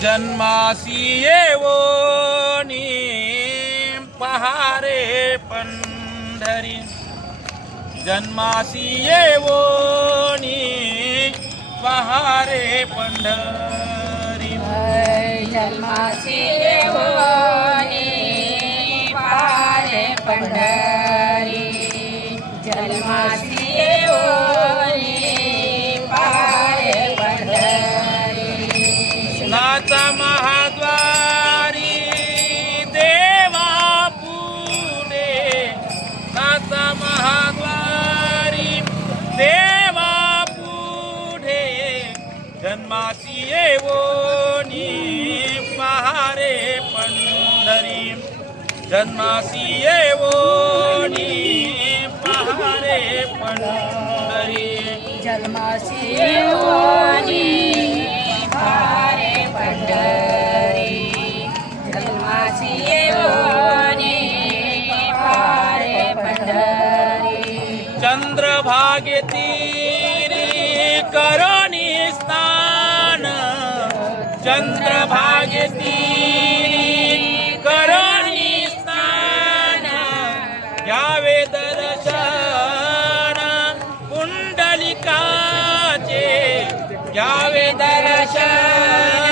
जन्मासी येवोनी पहारे पंढरी। जन्मासी येवोनी पहारे पंढरी। जन्मासी येवोनी पहारे पंढरी। जन्मासी महाद्वारी देवा पुढे. नाचा महाद्वारी देवा पुढे. जन्मासी येवोनी पहारे पंढरी. जन्मासी येवोनी पहारे पंढरी. जन्मासी येवोनी पारे चंद्रभागे करोनी स्थान। चंद्रभागे तीरी करोनी स्थान। घ्यावे दर्शन कुंडलिकाचे घ्यावे दर्शन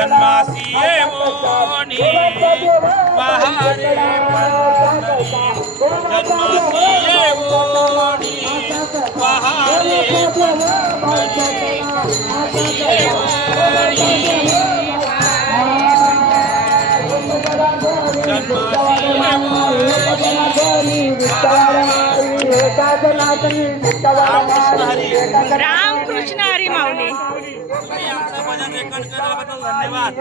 जन्मासी पहारे पंढरी जन्मासी पहारे हरी રેકોર્ડ કરવા બદલ ધન્યવાદ.